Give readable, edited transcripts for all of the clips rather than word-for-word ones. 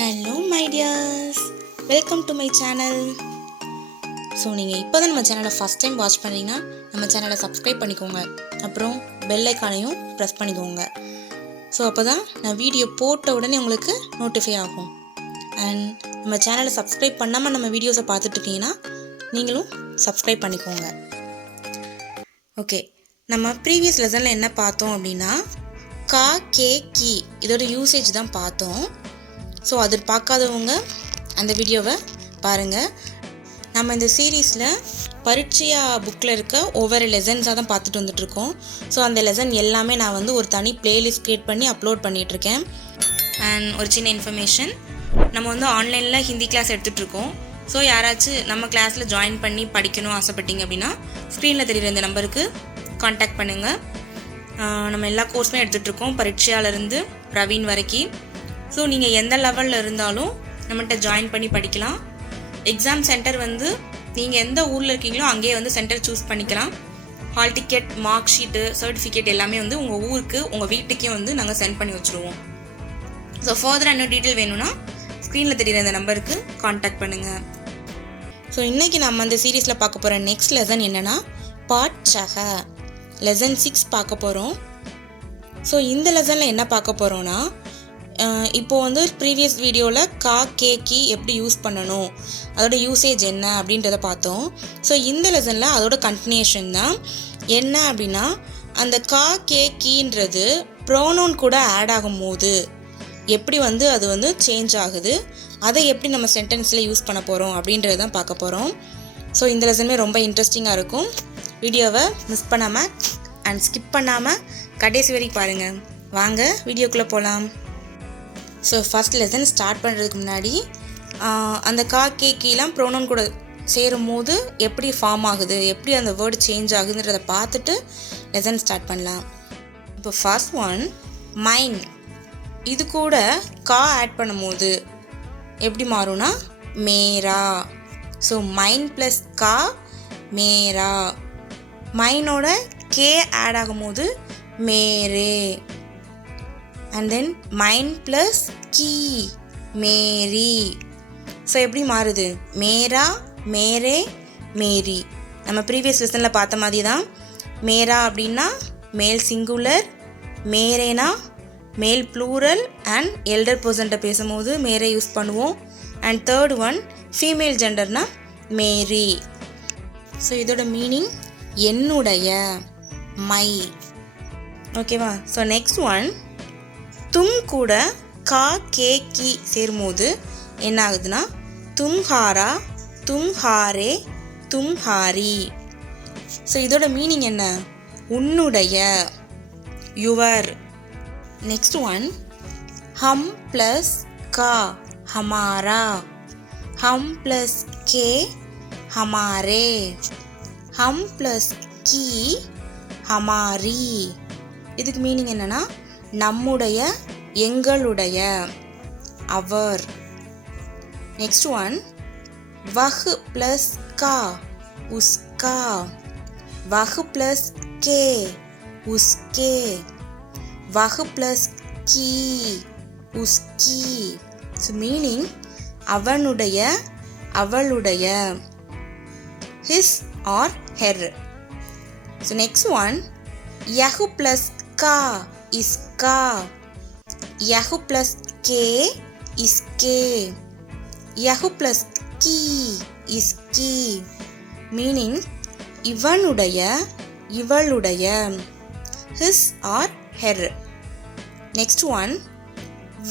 Hello my dears, welcome to my channel. So நீங்கள் இப்போ தான் நம்ம சேனலை ஃபஸ்ட் டைம் வாட்ச் பண்ணுறீங்கன்னா நம்ம சேனலை சப்ஸ்கிரைப் பண்ணிக்கோங்க, அப்புறம் பெல் ஐக்கானையும் ப்ரெஸ் பண்ணிக்கோங்க. ஸோ அப்போ தான் நான் வீடியோ போட்ட உடனே உங்களுக்கு நோட்டிஃபை ஆகும். அண்ட் நம்ம சேனலை சப்ஸ்கிரைப் பண்ணாமல் நம்ம வீடியோஸை பார்த்துட்ருக்கீங்கன்னா நீங்களும் சப்ஸ்கிரைப் பண்ணிக்கோங்க. ஓகே, நம்ம ப்ரீவியஸ் லெசனில் என்ன பார்த்தோம் அப்படின்னா கா கே கி இதோட யூசேஜ் தான் பார்த்தோம். ஸோ அது பார்க்காதவங்க அந்த வீடியோவை பாருங்கள். நம்ம இந்த சீரீஸில் பரிட்சையா புக்கில் இருக்க ஒவ்வொரு லெசன்ஸாக தான் பார்த்துட்டு வந்துட்ருக்கோம். ஸோ அந்த லெசன் எல்லாமே நான் ஒரு தனி பிளேலிஸ்ட் க்ரியேட் பண்ணி அப்லோட் பண்ணிகிட்ருக்கேன். அண்ட் ஒரு சின்ன இன்ஃபர்மேஷன், நம்ம ஆன்லைனில் ஹிந்தி கிளாஸ் எடுத்துகிட்ருக்கோம். ஸோ யாராச்சும் நம்ம கிளாஸில் ஜாயின் பண்ணி படிக்கணும் ஆசைப்பட்டீங்க அப்படின்னா ஸ்க்ரீனில் தெரிகிற இந்த நம்பருக்கு காண்டாக்ட் பண்ணுங்கள். நம்ம எல்லா கோர்ஸுமே எடுத்துகிட்ருக்கோம், பரிட்சையாலேருந்து பிரவீன் வரைக்கும். ஸோ நீங்கள் எந்த லெவலில் இருந்தாலும் நம்மகிட்ட ஜாயின் பண்ணி படிக்கலாம். எக்ஸாம் சென்டர் நீங்கள் எந்த ஊரில் இருக்கீங்களோ அங்கேயே சென்டர் சூஸ் பண்ணிக்கலாம். Hall ticket, mark sheet, certificate எல்லாமே உங்கள் ஊருக்கு, உங்கள் வீட்டுக்கே நாங்கள் சென்ட் பண்ணி வச்சுருவோம். ஸோ ஃபர்தராக இன்னும் டீட்டெயில் வேணும்னா ஸ்க்ரீனில் தெரிகிற இந்த நம்பருக்கு காண்டாக்ட் பண்ணுங்கள். ஸோ இன்றைக்கி நம்ம அந்த சீரீஸில் பார்க்க போகிற நெக்ஸ்ட் லெசன் என்னென்னா பாட்சக லெசன் 6 பார்க்க போகிறோம். ஸோ இந்த லெசனில் என்ன பார்க்க போகிறோன்னா, இப்போது ப்ரீவியஸ் வீடியோவில் கா கே கி எப்படி யூஸ் பண்ணணும், அதோட யூசேஜ் என்ன அப்படின்றத பார்த்தோம். ஸோ இந்த லெசனில் அதோட கண்டினியூஷன் தான். என்ன அப்படின்னா, அந்த கா கே கீன்றது ப்ரோனவுன் கூட ஆட் ஆகும் போது எப்படி அது சேஞ்ச் ஆகுது, அதை எப்படி நம்ம சென்டென்ஸில் யூஸ் பண்ண போகிறோம் அப்படின்றது தான் பார்க்க போகிறோம். ஸோ இந்த லெசனுமே ரொம்ப இன்ட்ரெஸ்டிங்காக இருக்கும். வீடியோவை மிஸ் பண்ணாமல் அண்ட் ஸ்கிப் பண்ணாமல் கடைசி வரைக்கும் பாருங்கள். வாங்க வீடியோக்குள்ளே போகலாம். ஸோ ஃபஸ்ட் லெசன் ஸ்டார்ட் பண்ணுறதுக்கு முன்னாடி அந்த கா கே கீலாம் ப்ரோனவுன் கூட சேரும் போது எப்படி ஃபார்ம் ஆகுது, எப்படி அந்த வேர்டு சேஞ்ச் ஆகுதுன்றதை பார்த்துட்டு லெசன் ஸ்டார்ட் பண்ணலாம். இப்போ ஃபர்ஸ்ட் ஒன் மைன். இது கூட கா ஆட் பண்ணும் போது எப்படி மாறும்னா மேரா. ஸோ மைன் ப்ளஸ் கா மேரா. மைனோட கே ஆட் ஆகும் போது மேரே. அண்ட் தென் மைன் ப்ளஸ் கீ மேரி. ஸோ எப்படி மாறுது, மேரா, மேரே, மேரி. நம்ம ப்ரீவியஸ் லெசனில் பார்த்த மாதிரி தான். மேரா அப்படின்னா மேல் சிங்குலர், மேரேனா மேல் ப்ளூரல் அண்ட் எல்டர் பர்சன்ட்டை பேசும்போது மேரே யூஸ் பண்ணுவோம். அண்ட் தேர்ட் ஒன் ஃபீமேல் ஜெண்டர்னா மேரி. ஸோ இதோட மீனிங் என்னுடைய, மை. ஓகேவா? ஸோ நெக்ஸ்ட் ஒன் தும் கூட கா கே கி சேரும்போது என்ன ஆகுதுன்னா தும்ஹாரா, தும்ஹாரே, தும்ஹாரி. ஸோ இதோட மீனிங் என்ன, உன்னுடைய, யுவர். நெக்ஸ்ட் ஒன் ஹம் ப்ளஸ் கா ஹமாரா, ஹம் ப்ளஸ் கே ஹமாரே, ஹம் ப்ளஸ் கீ ஹமாரி. இதுக்கு மீனிங் என்னன்னா நம்முடைய, எங்களுடைய, அவர். நெக்ஸ்ட் ஒன் வஹ் ப்ளஸ் கா உஸ்கா, வஹ் ப்ளஸ் கே உஸ்கே, வஹ் ப்ளஸ் கீ உஸ்கி. ஸோ மீனிங் அவனுடைய, அவளுடைய, his or her. So next one யஹ் ப்ளஸ் கா इसका, यह प्लस के इसके, यह प्लस की इसकी. மீனிங் இவனுடைய, இவளுடைய, his or her. Next one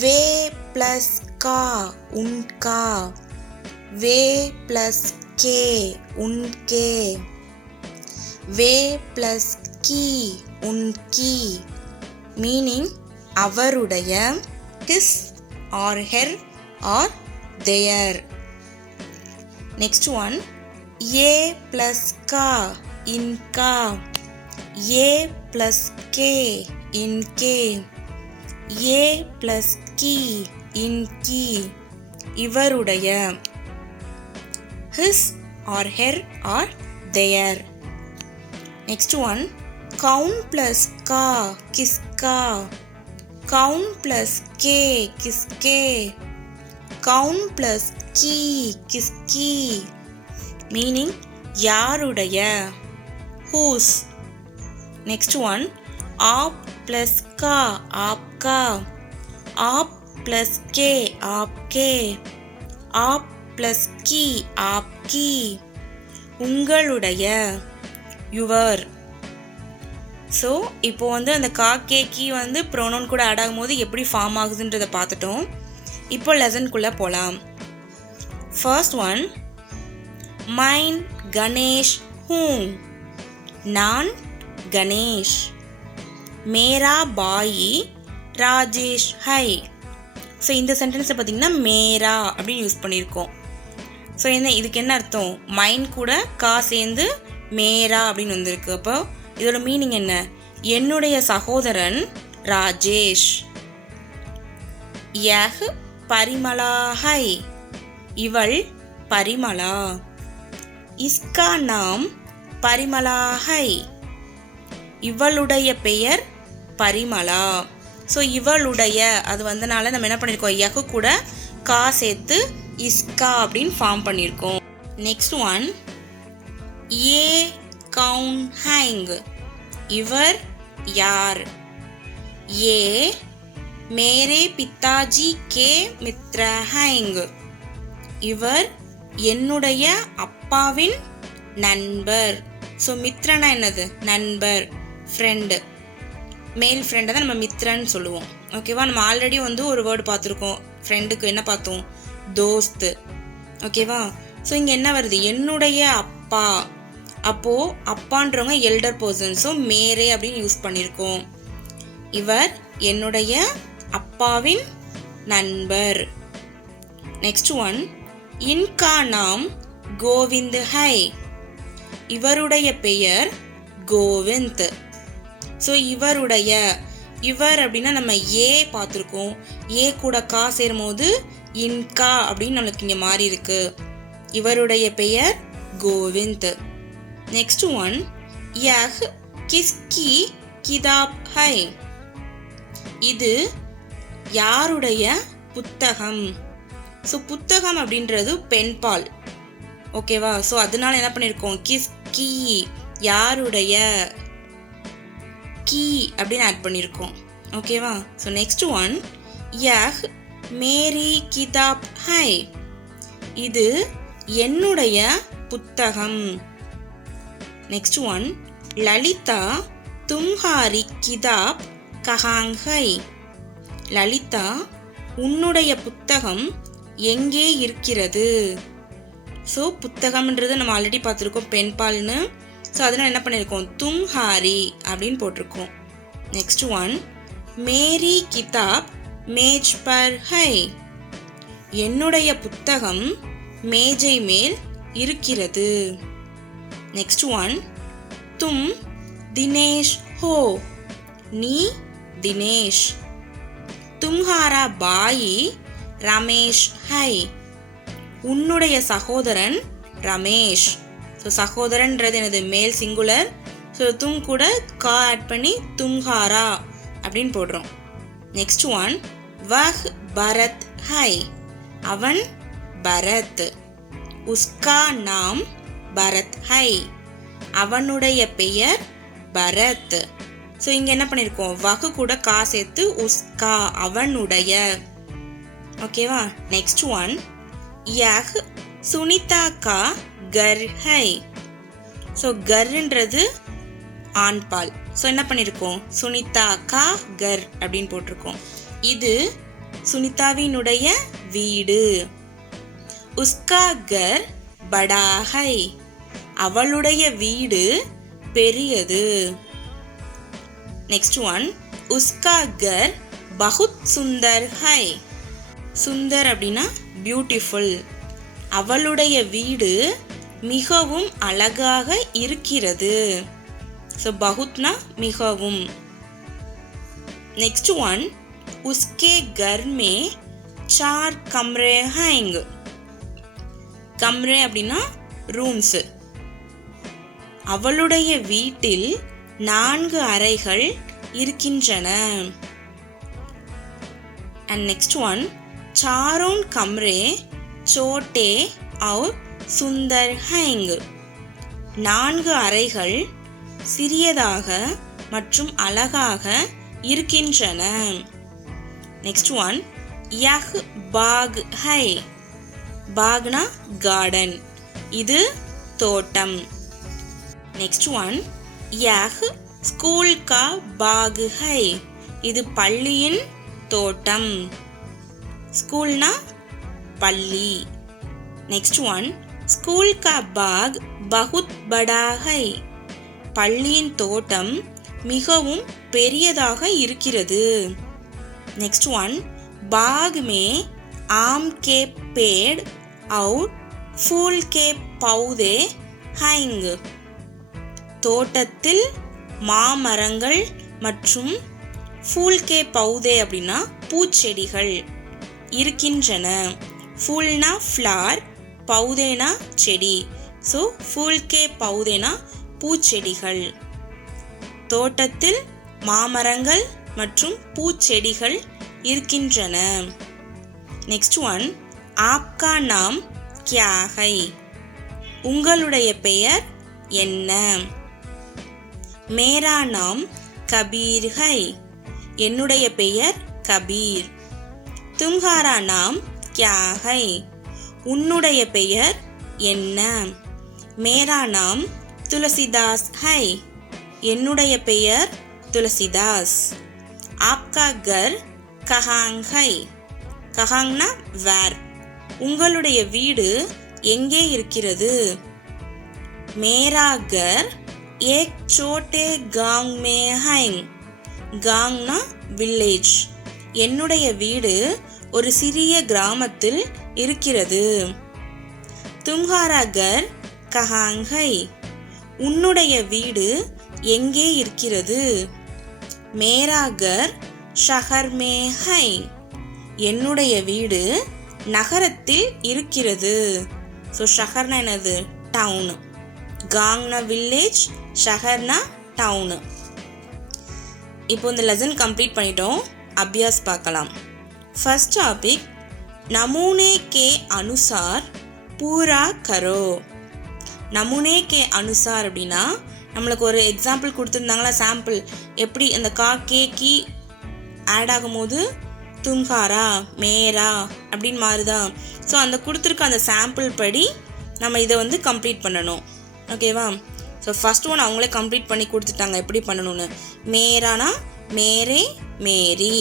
way plus கா உன்கா, வே ப்ளஸ் கே உன்கே, வே ப்ளஸ் கீ உன்கி. மீனிங் அவருடைய, his or her or their. Next one A plus கா இன்கா, ஏ ப்ளஸ் கே இன்கே, ஏ ப்ளஸ் கீ இன்கி. இவருடைய, his or her or their. Next one gown plus கா கிஸ்கா, कौन plus के किसके, gown plus key கிஸ்கி meaning யாருடைய whose. Next one app plus கா ஆப்கா आप plus के आपके आप प्लस की आपकी உங்களுடைய யுவர். ஸோ இப்போ வந்து அந்த கா கே கீ வந்து ப்ரோனவுன் கூட ஆட் ஆகும்போது எப்படி ஃபார்ம் ஆகுதுன்றதை பார்த்துட்டோம். இப்போ லெசனுக்குள்ளே போகலாம். ஃபர்ஸ்ட் ஒன் மைன் கணேஷ் ஹூ நான் கணேஷ். மேரா பாயி ராஜேஷ் ஹை. ஸோ இந்த சென்டென்ஸை பார்த்தீங்கன்னா மேரா அப்படின்னு யூஸ் பண்ணியிருக்கோம். ஸோ இதுக்கு என்ன அர்த்தம்? மைன் கூட கா சேர்ந்து மேரா அப்படின்னு வந்திருக்கு. அப்போ இதோட மீனிங் என்ன? என்னுடைய சகோதரன் ராஜேஷ். யஹ் பரிமளா ஹை இவள் பரிமளா. இஸ்கா நாம் பரிமளா ஹை இவளுடைய பெயர் பரிமளா. ஸோ இவளுடைய அது வந்தனால நம்ம என்ன பண்ணியிருக்கோம்? யகு கூட கா சேர்த்து இஸ்கா அப்படின்னு ஃபார்ம் பண்ணியிருக்கோம். Next one A gown hang இவர் யார். ஏ மேரே பித்தாஜி கே மித்ர ஹேங் இவர் என்னுடைய அப்பாவின் நண்பர். ஸோ மித்ரனா என்னது? நண்பர், ஃப்ரெண்டு. மேல் ஃப்ரெண்டை தான் நம்ம மித்ரன்னு சொல்லுவோம். ஓகேவா? நம்ம ஆல்ரெடி வந்து ஒரு வேர்டு பார்த்துருக்கோம். ஃப்ரெண்டுக்கு என்ன பார்த்தோம்? தோஸ்து. ஓகேவா? ஸோ இங்கே என்ன வருது? என்னுடைய அப்பா. அப்போது அப்பான்றவங்க எல்டர் பர்சன். ஸோ மேரே அப்படின்னு யூஸ் பண்ணியிருக்கோம். இவர் என்னுடைய அப்பாவின் நண்பர். நெக்ஸ்ட் ஒன் இன்கா நாம் கோவிந்த் ஹை இவருடைய பெயர் கோவிந்த். ஸோ இவருடைய இவர் அப்படின்னா நம்ம ஏ பார்த்துருக்கோம். ஏ கூட கா சேரும் போது இன்கா அப்படின்னு நம்மளுக்கு இங்கே மாறி இருக்கு. இவருடைய பெயர் கோவிந்த். நெக்ஸ்ட் ஒன் யஹ் கிஸ்கி கிதாப் ஹை இது யாருடைய புத்தகம். ஸோ புத்தகம் அப்படின்றது பெண்பால். ஓகேவா? ஸோ அதனால என்ன பண்ணியிருக்கோம்? கிஸ்கி யாருடைய கீ அப்படின்னு ஆட் பண்ணியிருக்கோம். ஓகேவா? ஸோ நெக்ஸ்ட் ஒன் யஹ் மேரி கிதாப் ஹை இது என்னுடைய புத்தகம். நெக்ஸ்ட் ஒன் லலிதா தும்ஹாரி கிதாப் கஹாங் ஹை லலிதா உன்னுடைய புத்தகம் எங்கே இருக்கிறது. ஸோ புத்தகம்ன்றது நம்ம ஆல்ரெடி பார்த்துருக்கோம் பெண்பால்னு. ஸோ அதனால் என்ன பண்ணியிருக்கோம்? தும்ஹாரி அப்படின்னு போட்டிருக்கோம். நெக்ஸ்ட் ஒன் மேரி கிதாப் மேஜ் பர் ஹை என்னுடைய புத்தகம் மேஜை மேல் இருக்கிறது. நெக்ஸ்ட் ஒன் தும் தினேஷ் ஹோ நீ தினேஷ். தும்ஹாரா பாயி ரமேஷ் ஹை உன்னுடைய சகோதரன் ரமேஷ். ஸோ சகோதரன்றது எனது மேல் சிங்குலர். ஸோ தும் கூட கா ஆட் பண்ணி தும்ஹாரா அப்படின்னு போடுறோம். நெக்ஸ்ட் ஒன் வஹ் பரத் ஹை அவன் பரத். உஸ்கா நாம் பரத் ஹை அவனுடைய பெயர் பரத். ஸோ இங்கே என்ன பண்ணியிருக்கோம்? வகு கூட கா சேர்த்து உஸ்கா அவனுடைய. ஓகேவா? நெக்ஸ்ட் ஒன் யஹ் சுனிதா கா கர் ஹை. ஸோ கர்ன்றது ஆண்பால். ஸோ என்ன பண்ணியிருக்கோம்? சுனிதா கா கர் அப்படின்னு போட்டிருக்கோம். இது சுனிதாவினுடைய வீடு. உஸ்கா கர் படா ஹை அவளுடைய வீடு பெரியது. நெக்ஸ்ட் ஒன் உஸ்கா கர் பஹுத் சுந்தர் ஹை சுந்தர் அப்படின்னா பியூட்டிஃபுல். அவளுடைய வீடு மிகவும் அழகாக இருக்கிறது. ஸோ பஹுத்னா மிகவும். நெக்ஸ்ட் ஒன் உஸ்கே கர் மே சார் கம்ரே ஹைங் கம்ரே அப்படின்னா ரூம்ஸ். அவளுடைய வீட்டில் 4 அறைகள் இருக்கின்றன. அண்ட் நெக்ஸ்ட் ஒன் चारों कमरे छोटे और सुंदर हैं. 4 அறைகள் சிறியதாக மற்றும் அழகாக இருக்கின்றன. நெக்ஸ்ட் ஒன், யஹ் பாக் ஹை. பாக்னா கார்டன், இது தோட்டம். நெக்ஸ்ட் ஒன், யஹ் ஸ்கூல் கா பாக் ஹை. இது பள்ளியின் தோட்டம். ஸ்கூல்னா பள்ளி. நெக்ஸ்ட் ஒன், ஸ்கூல் கா பாக் பகுத் படா ஹை. பள்ளியின் தோட்டம் மிகவும் பெரியதாக இருக்கிறது. நெக்ஸ்ட் ஒன், பாக் மே ஆம் கே பேட் और फूल के पौधे हैं. தோட்டத்தில் மாமரங்கள் மற்றும் ஃபூல் கே பௌதே அப்படின்னா பூச்செடிகள் இருக்கின்றன. ஃபூல்னா ஃப்ளார், பௌதேனா செடி. ஸோ ஃபூல் கே பௌதேனா பூச்செடிகள். தோட்டத்தில் மாமரங்கள் மற்றும் பூச்செடிகள் இருக்கின்றன. நெக்ஸ்ட் ஒன், ஆப்கா நாம் கியா ஹை. உங்களுடைய பெயர் என்ன? மேரா நாம் கபீர் ஹை. என்னுடைய பெயர் கபீர். தும்ஹாரா நாம் கியா ஹை. உன்னுடைய பெயர் என்ன? மேரா நாம் துளசிதாஸ் ஹை. என்னுடைய பெயர் துளசிதாஸ். ஆப்கா கர் கஹாங் ஹை. கஹாங்னா வேர். உங்களுடைய வீடு எங்கே இருக்கிறது? மேரா கர் ஏக் சோட்டே காங் மே ஹை. காங்னா வில்லேஜ். என்னுடைய வீடு ஒரு சிறிய கிராமத்தில் இருக்கிறது. தும்ஹாரா கர் கஹாங் ஹை. உன்னுடைய வீடு எங்கே இருக்கிறது? மேரா கர் ஷஹர் மே ஹை. என்னுடைய வீடு நகரத்தில் இருக்கிறது. ஸோ ஷஹர்னா என்னது? டவுனு. காங்னா வில்லேஜ், ஷஹர்னா டவுனு. இப்போ இந்த லெசன் கம்ப்ளீட் பண்ணிட்டோம். அபியாஸ் பார்க்கலாம். ஃபர்ஸ்ட் டாபிக், நமூனே கே அனுசார் பூரா கரோ. நமூனே கே அனுசார் அப்படின்னா நம்மளுக்கு ஒரு எக்ஸாம்பிள் கொடுத்துருந்தாங்களா, சாம்பிள் எப்படி அந்த கா கே கி ஆட் ஆகும்போது தும்ஹாரா மேரா அப்படின்னு மாறுதா. ஸோ அந்த கொடுத்துருக்க அந்த சாம்பிள் படி நம்ம இதை வந்து கம்ப்ளீட் பண்ணணும். ஓகேவா? ஸோ ஃபர்ஸ்ட் ஒன் அவங்களே கம்ப்ளீட் பண்ணி கொடுத்துட்டாங்க எப்படி பண்ணணும்னு. மேரானா மேரே மேரி.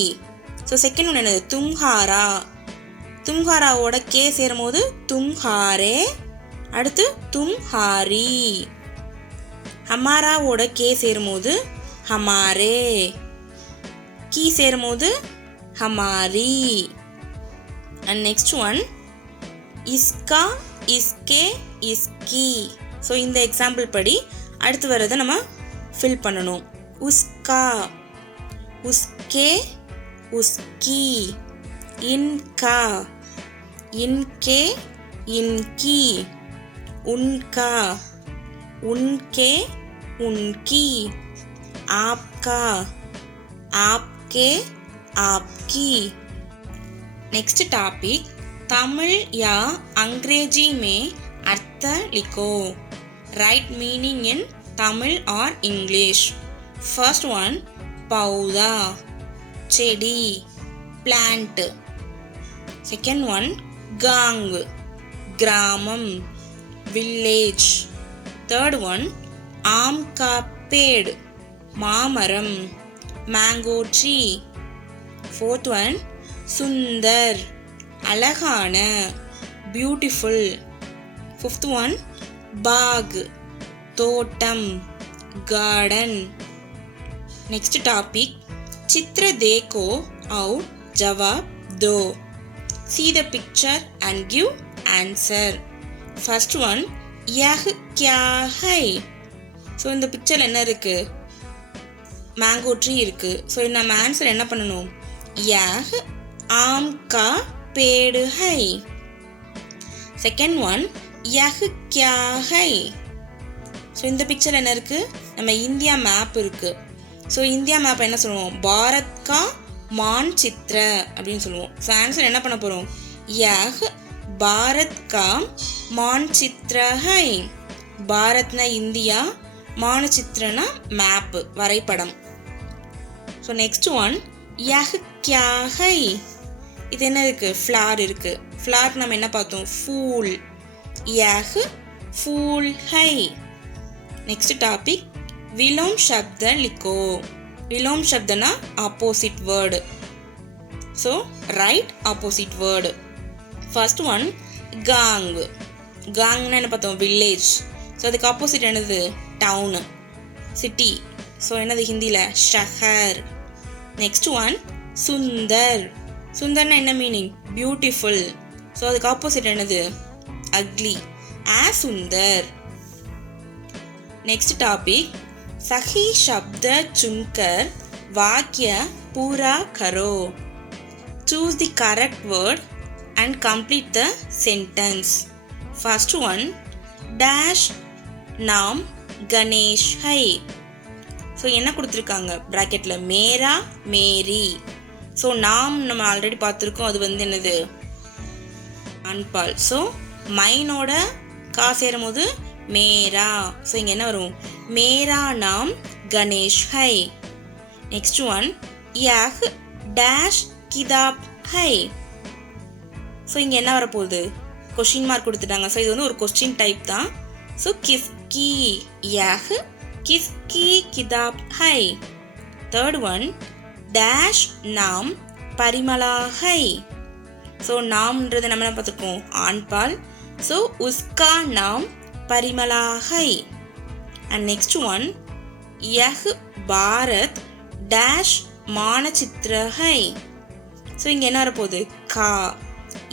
ஸோ செகண்ட் ஒன் என்னது? தும்ஹாரா. தும்ஹாராவோட கே சேரும் போது தும்ஹாரே. அடுத்து தும்ஹாரி. ஹமாராவோட கே சேரும் போது ஹமாரே. கீ சேரும் போது हमारी. and next one, इसका इसके इसकी. ஸோ இந்த எக்ஸாம்பிள் படி அடுத்து வர்றதை நம்ம ஃபில் பண்ணணும். உஸ்கா உஸ்கே உஸ்கி. இன்கா இன்கே இன்கி. உன்கா உன்கே உன்கி. ஆப்கா आपके आपकी. नेक्स्ट टॉपिक, तमिल या अंग्रेजी में अर्थ लिखो. राइट मीनिंग इन तमिल और इंग्लिश. फर्स्ट वन, पौधा செடி plant. second one, gang கிராமம் village. third one, आम का पेड़ மாமரம் mango tree. fourth one, Sundar அழகான beautiful. fifth one, பாக் தோட்டம் garden. next topic, चित्र देखो और जवाब दो. see the picture and give answer. first one, यह क्या है. ஸோ இந்த பிக்சரில் என்ன இருக்குது? மேங்கோ ட்ரீ இருக்குது. ஸோ நம்ம ஆன்சர் என்ன பண்ணணும்? यह आम का पेड़ है. செகண்ட் ஒன், यह क्या है. ஸோ இந்த பிக்சரில் என்ன இருக்குது? நம்ம இந்தியா மேப் இருக்குது. ஸோ இந்தியா மேப் என்ன சொல்லுவோம்? பாரத் கா மான்சித்ர அப்படின்னு சொல்லுவோம். ஸோ ஆன்சர் என்ன பண்ண போகிறோம்? யஹ் பாரத் கா மான்சித்ர ஹை. பாரத்னா இந்தியா, மானசித்ரனா மேப்பு வரைபடம். ஸோ நெக்ஸ்ட் ஒன் யஹ் கியா ஹை. இது என்ன இருக்குது? ஃப்ளார் இருக்குது. ஃப்ளார் நம்ம என்ன பார்த்தோம்? ஃபூல். யஹ் ஃபூல் ஹை. நெக்ஸ்ட் டாபிக் விலோம் சப்த லிக்கோ. விலோம் சப்தனா opposite word. So right opposite word. First one காங். காங்னா என்ன பார்த்தோம்? வில்லேஜ். ஸோ அதுக்கு ஆப்போசிட் என்னது? Town, city. ஸோ என்னது ஹிந்தியில்? ஷஹர். நெக்ஸ்ட் ஒன் சுந்தர். சுந்தர்னா என்ன மீனிங்? பியூட்டிஃபுல். ஸோ அதுக்கு ஆப்போசிட் என்னது? அக்லி. சுந்தர். நெக்ஸ்ட் டாபிக் सही शब्द चुनकर वाक्य पूरा करो. Choose the correct word and complete the sentence. First one dash नाम गणेश है. ஸோ என்ன கொடுத்துருக்காங்க? ப்ராக்கெட்டில் மேரா மேரி. ஸோ நாம் நம்ம ஆல்ரெடி பார்த்துருக்கோம், அது வந்து என்னது? ஆண்பால். ஸோ மைனோட கா சேரும் போது மேரா. ஸோ இங்கே என்ன வரும்? மேரா நாம் கணேஷ் ஹை. நெக்ஸ்ட் ஒன் யஹ் டேஷ் கிதாப் ஹை. ஸோ இங்கே என்ன வரப்போகுது? கொஸ்டின் மார்க் கொடுத்துட்டாங்க. ஸோ இது வந்து ஒரு கொஸ்டின் டைப் தான். ஸோ கிஸ்கி. யஹ் கிஸ்கி கிதாப் ஹை. தேர்ட் ஒன் டேஷ் நாம் பரிமலா ஹை. ஸோ நாம்ன்றது நம்ம என்ன பார்த்துருக்கோம்? ஆண்பால். ஸோ உஸ்கா நாம் Parimala high. And next one यह भारत dash मानचित्र है. ஸோ இங்கே என்ன வரப்போகுது? கா.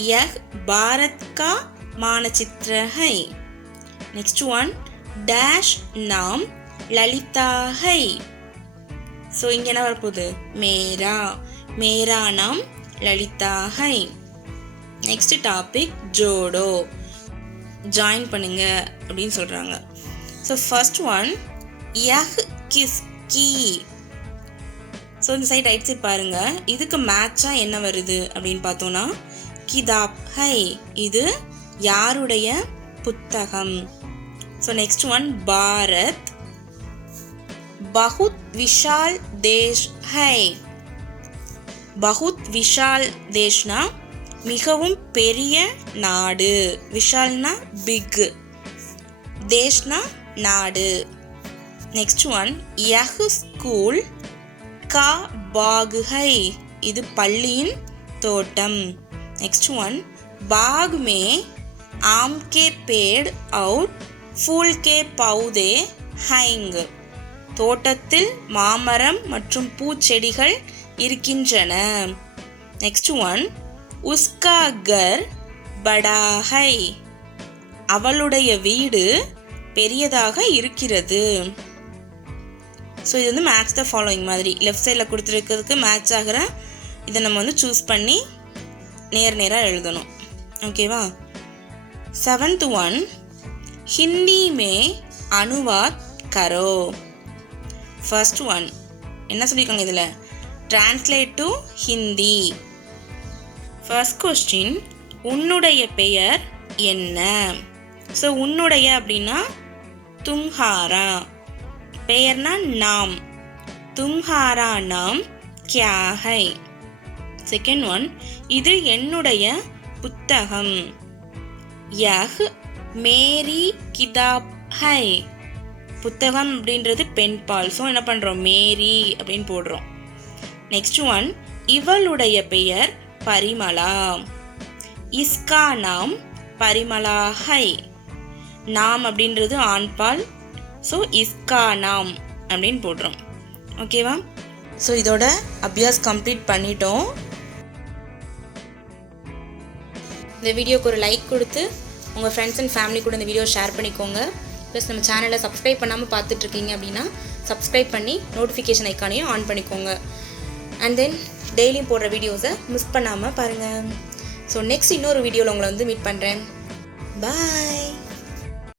யஹ் பாரத் கா மானசித்ர ஹை. நெக்ஸ்ட் ஒன் டேஷ் நாம் லலிதா ஹை. ஸோ இங்கே என்ன வரப்போகுது? மேரா. மேரா நாம் லலிதா ஹை. நெக்ஸ்ட் டாபிக் ஜோடோ. ஜாயின் பண்ணுங்க அப்படின்னு சொல்கிறாங்க. ஸோ ஃபர்ஸ்ட் ஒன் யஹ் கிஸ்கி. ஸோ இந்த சைட் ரைட் சைட் பாருங்கள். இதுக்கு மேட்சாக என்ன வருது அப்படின்னு பார்த்தோன்னா கிதாப் ஹை. இது யாருடைய புத்தகம்? ஸோ நெக்ஸ்ட் ஒன் பாரத் பஹுத் விஷால் தேஷ் ஹை. பஹுத் விஷால் தேஷ்னா மிகவும் பெரிய நாடு. விஷால்னா பிக், தேஷ்னா நாடு. நெக்ஸ்ட் ஒன் யஹ் ஸ்கூல் கா பாக் ஹை. இது பள்ளியின் தோட்டம். நெக்ஸ்ட் ஒன் பாக் மே ஆம் கே பேட் और ஃபூல் கே பௌதே ஹைங். தோட்டத்தில் மாமரம் மற்றும் பூச்செடிகள் இருக்கின்றன. நெக்ஸ்ட் ஒன் உஸ்கா கர் படா ஹை. அவளுடைய வீடு பெரியதாக இருக்கிறது. ஸோ இது வந்து மேட்ச் த ஃபாலோயிங் மாதிரி லெஃப்ட் சைடில் கொடுத்துருக்கிறதுக்கு மேட்ச் ஆகிற இதை நம்ம வந்து சூஸ் பண்ணி நேராக எழுதணும். ஓகேவா? செவன்த் ஒன் ஹிந்தி மே அனுவாத் கரோ. ஃபர்ஸ்ட் ஒன் என்ன சொல்லியிருக்காங்க இதில்? Translate to Hindi. First question உன்னுடைய பெயர் என்ன? ஸோ உன்னுடைய அப்படின்னா தும்ஹாரா. பெயர்னா நாம். தும்ஹாரா நாம் கியா ஹை. செகண்ட் ஒன் இது என்னுடைய புத்தகம். யஹ் மேரி கிதாப் ஹை. புத்தகம் அப்படின்றது பெண் பால். ஸோ என்ன பண்ணுறோம்? மேரி அப்படின்னு போடுறோம். நெக்ஸ்ட் ஒன் இவளுடைய பெயர் பரிமலா. இஸ்கா நாம் பரிமலா ஹை. நாம் அப்படின்றது ஆண்பால். ஸோ இஸ்கா நாம் அப்படின்னு போடுறோம். ஓகேவா? ஸோ இதோட அபியாஸ் கம்ப்ளீட் பண்ணிட்டோம். இந்த வீடியோக்கு ஒரு லைக் கொடுத்து உங்கள் ஃப்ரெண்ட்ஸ் அண்ட் ஃபேமிலி கூட இந்த வீடியோ ஷேர் பண்ணிக்கோங்க. ப்ளஸ் நம்ம சேனலை சப்ஸ்கிரைப் பண்ணாமல் பார்த்துட்ருக்கீங்க அப்படின்னா சப்ஸ்கிரைப் பண்ணி நோட்டிஃபிகேஷன் ஐக்கானையும் ஆன் பண்ணிக்கோங்க. அண்ட் தென் டெய்லியும் போடுற வீடியோஸை மிஸ் பண்ணாமல் பாருங்கள். ஸோ நெக்ஸ்ட் இன்னொரு வீடியோவில் உங்களை வந்து மீட் பண்ணுறேன். பாய்.